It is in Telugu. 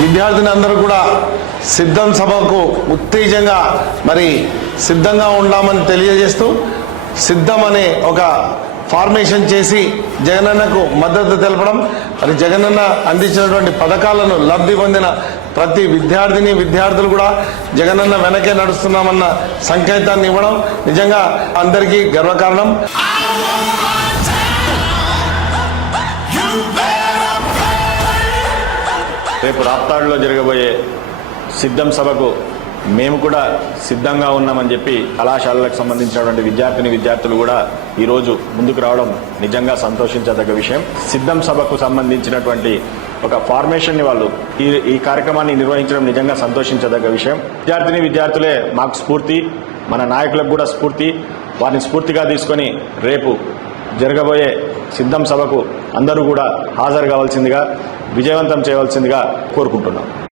విద్యార్థిని అందరూ కూడా సిద్ధం సభకు ఉత్తేజంగా మరి సిద్ధంగా ఉండామని తెలియజేస్తూ సిద్ధం అనే ఒక ఫార్మేషన్ చేసి జగనన్నకు మద్దతు తెలపడం మరి జగనన్న అందించినటువంటి పథకాలను లబ్ధి పొందిన ప్రతి విద్యార్థిని విద్యార్థులు కూడా జగనన్న వెనకే నడుస్తున్నామన్న సంకేతాన్ని ఇవ్వడం నిజంగా అందరికీ గర్వకారణం. రేపు రాప్తాడులో జరగబోయే సిద్ధం సభకు మేము కూడా సిద్ధంగా ఉన్నామని చెప్పి కళాశాలలకు సంబంధించినటువంటి విద్యార్థిని విద్యార్థులు కూడా ఈరోజు ముందుకు రావడం నిజంగా సంతోషించదగ్గ విషయం. సిద్ధం సభకు సంబంధించినటువంటి ఒక ఫార్మేషన్ని వాళ్ళు ఈ ఈ కార్యక్రమాన్ని నిర్వహించడం నిజంగా సంతోషించదగ్గ విషయం. విద్యార్థిని విద్యార్థులే మాకు స్ఫూర్తి మన నాయకులకు కూడా స్ఫూర్తి. వారిని స్ఫూర్తిగా తీసుకొని రేపు జరగబోయే సిద్ధం సభకు అందరూ కూడా హాజరు కావాల్సిందిగా విజయవంతం చేయవలసిందిగా కోరుకుంటున్నాం.